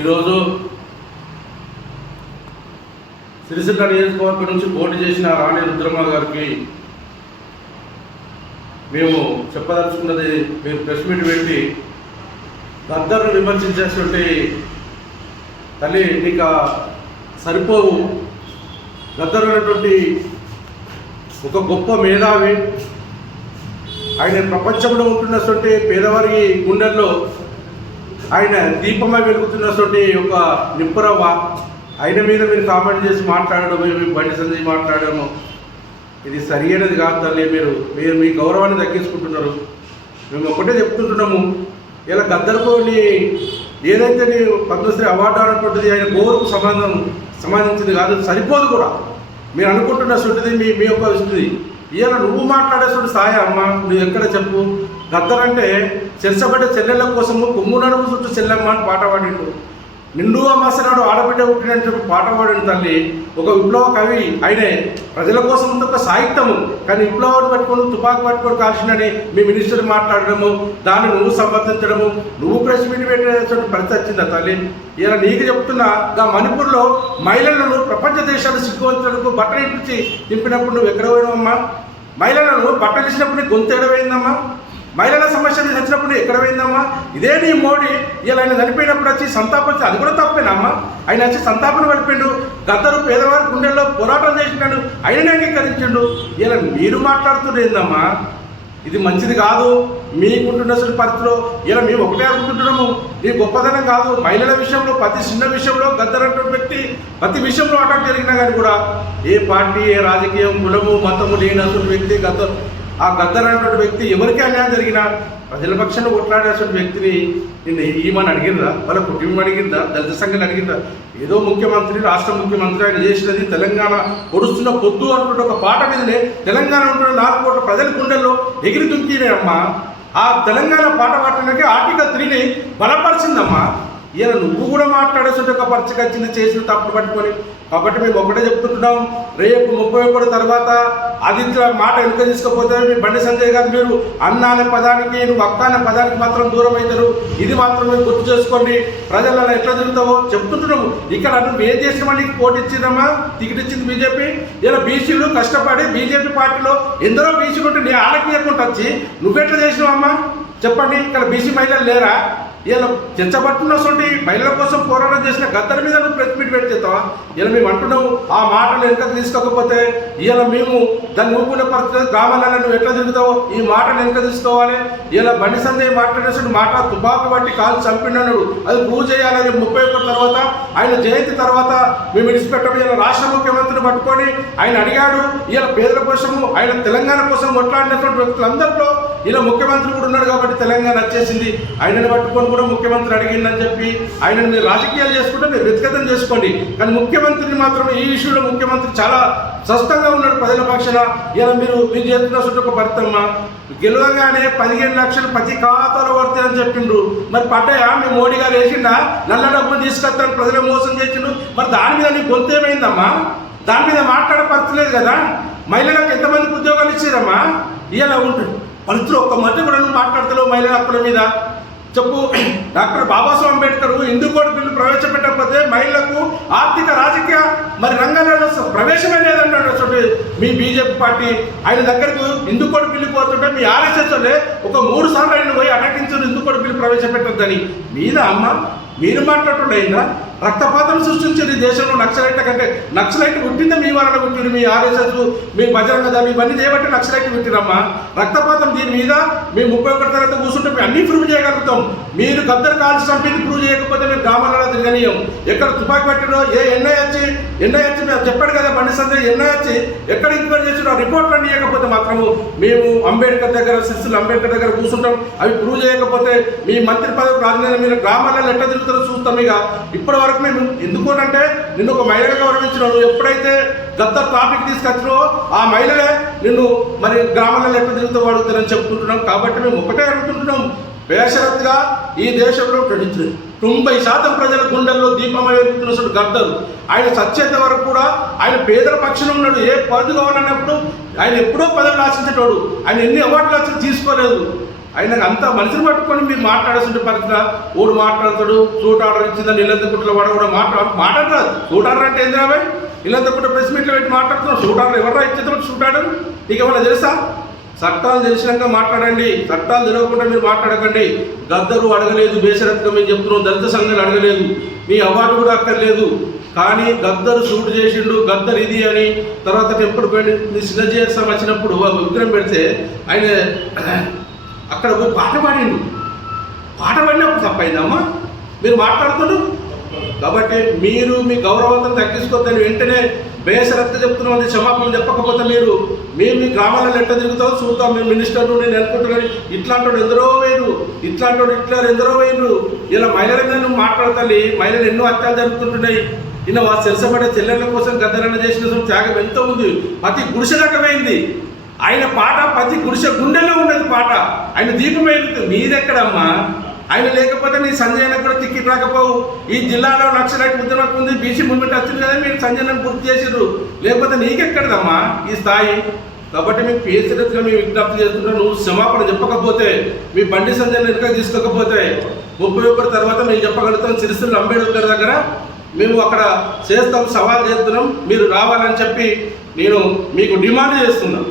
ఈరోజు సిరిసిల్ల నియోజకవర్గం నుంచి పోటీ చేసిన రాణి రుద్రమ్మ గారికి మేము చెప్పదలుచుకున్నది, మీరు ప్రెస్ మీట్ పెట్టి గద్దర్ను విమర్శించేటువంటి తల్లి నీకు సరిపోవు. గద్దర్ అనేటువంటి ఒక గొప్ప మేధావి, ఆయన ప్రపంచంలో ఉంటున్నటువంటి పేదవారి గుండెల్లో ఆయన దీపమై వెలుగుతున్నటువంటి ఒక నిప్పురవ్వ. ఆయన మీద మీరు కామెంట్ చేసి మాట్లాడడం, బండి సంజయ్ మాట్లాడము, ఇది సరి అయినది కాదు తల్లి. మీరు మీ గౌరవాన్ని తగ్గించుకుంటున్నారు. మేము ఒకటే చెప్తుంటున్నాము, ఇలా గద్దర్కోని ఏదైతే నీ పద్మశ్రీ అవార్డు అనేటువంటిది ఆయన గౌరవకు సంబంధించింది కాదు, సరిపోదు కూడా. మీరు అనుకుంటున్నటువంటిది మీ యొక్క ఇస్తుంది. ఇలా నువ్వు మాట్లాడేటువంటి సాయ అమ్మ, నువ్వు ఎక్కడ చెప్పు. గద్దర్ అంటే చెరసబడ్డ చెల్లెళ్ళ కోసము కొమ్ము నడుము చుట్టూ చెల్లెమ్మ అని పాట పాడిండు. నిండు అమాసనాడు ఆడబిడ్డ పుట్టినట్టు పాట పాడిన తల్లి ఒక విప్లవ కవి. ఆయనే ప్రజల కోసం ఒక సాహిత్యము, కానీ విప్లవాన్ని పట్టుకొని తుపాకు పట్టుకొని కాల్చిందని మీ మినిస్టర్ మాట్లాడడము, దాన్ని నువ్వు సమర్థించడము, నువ్వు ప్రెస్ మీట్ పెట్టేటువంటి పరిస్థితి వచ్చిందా తల్లి? ఇలా నీకు చెప్తున్నా, మణిపూర్లో మహిళలను ప్రపంచ దేశాలు సిగ్గువంతులకు బట్టలు ఇప్పించి నింపినప్పుడు నువ్వు ఎక్కడ పోయినావమ్మా? మహిళలను బట్టలు ఇచ్చినప్పుడు నీ గొంతు ఎడవైందమ్మా? మహిళల సమస్యలు తెచ్చినప్పుడు ఎక్కడ పోయిందమ్మా? ఇదే నీ మోడీ ఇలా ఆయన చనిపోయినప్పుడు వచ్చి సంతాపం, అది కూడా తప్పేనమ్మా. ఆయన వచ్చి సంతాపన పడిపోయిండు. గద్దరు పేదవారి గుండెల్లో పోరాటం చేసినాడు, ఆయననే అంగీకరించిండు. ఇలా మీరు మాట్లాడుతుండేందమ్మా? ఇది మంచిది కాదు. మీకుంటున్న పరిస్థితిలో ఇలా మేము ఒకటే అనుకుంటున్నాము, ఈ గొప్పదనం కాదు. మహిళల విషయంలో ప్రతి చిన్న విషయంలో గద్దర్ అటువంటి వ్యక్తి ప్రతి విషయంలో అటాక్ జరిగినా కానీ కూడా ఏ పార్టీ, ఏ రాజకీయం, కులము, మతము లేనటువంటి వ్యక్తి గద్దర్. ఆ గద్దర్ అనేటువంటి వ్యక్తి ఎవరికి అన్యాయం జరిగినా ప్రజల పక్షాన్ని కొట్లాడేటువంటి వ్యక్తిని నిన్న ఈమని అడిగిందా, వాళ్ళ కుటుంబం అడిగిందా, దళిత సంఘాన్ని అడిగిందా? ఏదో ముఖ్యమంత్రి, రాష్ట్ర ముఖ్యమంత్రి ఆయన చేసినది తెలంగాణ పొడుస్తున్న పొద్దు అంటుంటే ఒక పాట మీదనే తెలంగాణ ఉంటున్న 4 కోట్ల ప్రజల గుండెల్లో ఎగిరి దుంకినే అమ్మా. ఆ తెలంగాణ పాట పాడటానికి ఆర్టికల్ 3ని బలపరిచిందమ్మా. ఇలా నువ్వు కూడా మాట్లాడేసి ఒక పరిచయం చేసిన తప్పులు పట్టుకొని. కాబట్టి మేము ఒకటే చెప్తుంటున్నాం, రేపు 31 తర్వాత ఆదిత్య మాట వెనుక తీసుకపోతే మీ బండి సంజయ్ గారు మీరు అన్న అనే పదానికి, నువ్వు అక్క అనే పదానికి మాత్రం దూరం అవుతారు. ఇది మాత్రం మీరు గుర్తు చేసుకోండి. ప్రజలలో ఎట్లా తిరుగుతావో చెప్తుంటున్నాము. ఇక్కడ నువ్వు ఏం చేసినామా? నీకు పోటీ ఇచ్చిందమ్మా, టికెట్ ఇచ్చింది బీజేపీ. ఇలా బీసీలు కష్టపడి బీజేపీ పార్టీలో ఎందరో బీసీలు ఉంటే నీ ఆలకీయకుండా వచ్చి నువ్వెట్లా చేసినావమ్మా చెప్పండి? ఇక్కడ బీసీ మహిళలు లేరా? ఇలా చెచ్చబట్టున్నటువంటి మహిళల కోసం పోరాటం చేసిన గద్దర్ మీద నువ్వు ప్రెస్ మీట్ పెడితేస్తావా? ఇలా మేము అంటున్నాము, ఆ మాటలు వెనుకకు తీసుకోకపోతే ఇలా మేము దాన్ని ఊపుకునే పరిస్థితి. గ్రామాలలో నువ్వు ఎట్లా తిరుగుతావో ఈ మాటలు వెనుక తీసుకోవాలి. ఇలా బండి సంజయ్ మాట్లాడేసిన మాట తుపాకు బట్టి కాలు చంపినాడు, అది ప్రూవ్ చేయాలని 31 తర్వాత ఆయన జయంతి తర్వాత మేము విడిచిపెట్టడం. ఇలా రాష్ట్ర ముఖ్యమంత్రిని పట్టుకొని ఆయన అడిగాడు. ఇలా పేదల కోసము, ఆయన తెలంగాణ కోసం కొట్లాడినటువంటి వ్యక్తులందరిలో ఇలా ముఖ్యమంత్రి కూడా ఉన్నాడు కాబట్టి తెలంగాణ వచ్చేసింది. ఆయనను పట్టుకొని కూడా ముఖ్యమంత్రి అడిగిందని చెప్పి ఆయనను మీరు రాజకీయాలు చేసుకుంటే మీరు వ్యక్తిగతం చేసుకోండి, కానీ ముఖ్యమంత్రిని మాత్రం ఈ విషయంలో ముఖ్యమంత్రి చాలా స్పష్టంగా ఉన్నాడు ప్రజల పక్షాన. ఇలా మీరు చేస్తున్న చుట్టూ ఒక భర్తమ్మ గెలవగానే 15 లక్షలు ప్రతి ఖాతాలో పడతాయి అని చెప్పిండ్రు. మరి పడ్డాయా? మీ మోడీ గారు వేసిండా? నల్ల డబ్బులు తీసుకొస్తాను ప్రజలు మోసం చేసిండు. మరి దాని మీద నీ గొంతు ఏమైందమ్మా? దాని మీద మాట్లాడే పరిస్థితి లేదు కదా. మహిళలకు ఎంతమందికి ఉద్యోగాలు ఇచ్చారమ్మా? ఇలా ఉంటుంది పరిస్థితులు. ఒక్క మధ్య కూడా నువ్వు మాట్లాడతావు మహిళల హక్కుల మీద చెప్పు. Doctor Babasaheb Ambedkar Hindu code bill ప్రవేశపెట్టకపోతే మహిళలకు ఆర్థిక రాజకీయ మరి రంగాలలో ప్రవేశమే లేదంటాడు మీ బీజేపీ పార్టీ. ఆయన దగ్గరకు హిందూ కోడ్ బిల్లు పోతుంటే మీ ఆర్ఎస్ఎస్ వాళ్ళే ఒక 3 సార్లు ఆయన పోయి అటకించారు హిందూ కోడ్ బిల్లు ప్రవేశపెట్టద్దని. మీద అమ్మ మీరు మాట్లాడుతుండయిందా? రక్తపాతం సృష్టించారు ఈ దేశంలో. నక్సలైట్ల కంటే నక్సలైట్ పుట్టిందా మీ వలన పుట్టిరు? మీ ఆర్ఎస్ఎస్, మీ బజరంగ దళం ఇవన్నీ చేయబట్టి నక్సలైట్ పుట్టిరమ్మా. రక్తపాతం దీని మీద మేము 31 తర్వాత కూర్చుంటే మేము అన్నీ ప్రూవ్ చేయగలుగుతాం. మీరు గద్దరు కాల్చి చంపింది ప్రూవ్ చేయకపోతే మేము గ్రామాలలో తిరగనీయం. ఎక్కడ తుపాకి పట్టినో ఏ ఎన్ఐ వచ్చి మీరు చెప్పాడు కదా బండి సంజయ్, ఎన్ఐ వచ్చి ఎక్కడ ఎంక్వైరీ చేసినా రిపోర్ట్లు అన్నీ ఇవ్వకపోతే మాత్రము మేము అంబేద్కర్ దగ్గర, సిస్సులు అంబేద్కర్ దగ్గర కూర్చుంటాం. అవి ప్రూవ్ చేయకపోతే మీ మంత్రి పదవి రాజధాని మీరు గ్రామాలలో ఎట్లా తిరుగుతారో చూస్తాం. ఇక ఇప్పటి వరకు మేము ఎందుకోనంటే నిన్ను ఒక మహిళగా గౌరవించినావు. నువ్వు ఎప్పుడైతే గద్దర్ టాపిక్ తీసుకొచ్చినో ఆ మహిళలే నిన్ను మరి గ్రామాలలో ఎట్లా తిరుగుతూ అడుగుతారని చెప్పుకుంటున్నాం. కాబట్టి మేము ఒకటే అడుగుతుంటున్నాం, బేషరత్తుగా ఈ దేశంలో 90% ప్రజల గుండెల్లో దీపమై వెలుగుతున్న గద్దరు. ఆయన చచ్చేంత వరకు కూడా ఆయన పేదల పక్షంలో ఉన్నాడు. ఏ పదవి కావాలన్నప్పుడు ఆయన ఎప్పుడో పదవులు ఆశించేటోడు. ఆయన ఎన్ని అవార్డులు వచ్చి తీసుకోలేదు. ఆయన అంతా మనిషిని పట్టుకొని మీరు మాట్లాడాల్సిన పరిస్థితి ఊడు మాట్లాడతాడు షూట్ ఆర్డర్ ఇచ్చిందని ఇల్లంతకుట్లో వాడు కూడా మాట్లాడరాదు. షూట్ ఆర్డర్ అంటే ఏంది రాబాయ్? ఇల్లంతకుట్లో ప్రెస్ మీట్లో పెట్టి మాట్లాడుతున్నాం. షూట్ ఆర్డర్ ఎవరా ఇచ్చేది షూట్ ఆర్డర్? నీకు ఏమన్నా తెలుసా? చట్టాలు తెలిసినాక మాట్లాడండి, చట్టాలు తెలియకుండా మీరు మాట్లాడకండి. గద్దరు అడగలేదు బేషరత్గా మేము చెప్తున్నాం, దళిత సంఘాలు అడగలేదు, మీ అవార్డు కూడా అక్కర్లేదు. కానీ గద్దరు షూట్ చేసిండు, గద్దరు ఇది అని తర్వాత టెంపుల్ పోయి శిలజేసం వచ్చినప్పుడు విగ్రహం పెడితే ఆయన అక్కడ పోయి పాట పాడినప్పుడు తప్పైందమ్మా మీరు మాట్లాడుతున్నారు. కాబట్టి మీరు మీ గౌరవంతో తగ్గించుకోవద్దని వెంటనే బేసరత్గా చెప్తున్నాం. అది క్షమాపణ చెప్పకపోతే మీరు మీ గ్రామాలలో ఎట్లా తిరుగుతావు చూద్దాం. మేము మినిస్టర్ను నేను అనుకుంటున్నాను, ఇట్లాంటి ఎందరో వేరు, ఇట్లాంటి ఇట్లా ఎందరో వేరు. ఇలా మహిళల మీద నువ్వు మాట్లాడతాలి. మహిళలు ఎన్నో హత్యలు జరుగుతుంటున్నాయి. ఇలా వాళ్ళు చెరసపడే చెల్లెళ్ళ కోసం గద్దరన్న చేసిన త్యాగం ఎంతో ఉంది. ప్రతి గుడిసె రకమైంది ఆయన పాట, ప్రతి గుడిసె గుండెల్లో ఉన్నది పాట. ఆయన దీపం వెళ్తుంది. మీదెక్కడమ్మా? ఆయన లేకపోతే నీ సంజయ్ కూడా టికెట్ రాకపోవు. ఈ జిల్లాలో నక్సలైట్ ఉద్యమం ఉంది, బీసీ మూవ్మెంట్ వచ్చింది కదా, మీరు సంజయ్ని గుర్తు చేసిర్రు. లేకపోతే నీకెక్కడదమ్మా ఈ స్థాయి? కాబట్టి మీకు పేసిగా మేము విజ్ఞప్తి చేస్తుంటాం. నువ్వు క్షమాపణ చెప్పకపోతే, మీ బండి సంజయ్ వెనుక తీసుకోకపోతే 31 తర్వాత మేము చెప్పగలుగుతాం. సిరిసిల్ల అంబేద్కర్ దగ్గర మేము అక్కడ చేస్తాం, సవాల్ చేస్తున్నాం, మీరు రావాలని చెప్పి నేను మీకు డిమాండ్ చేస్తున్నాను.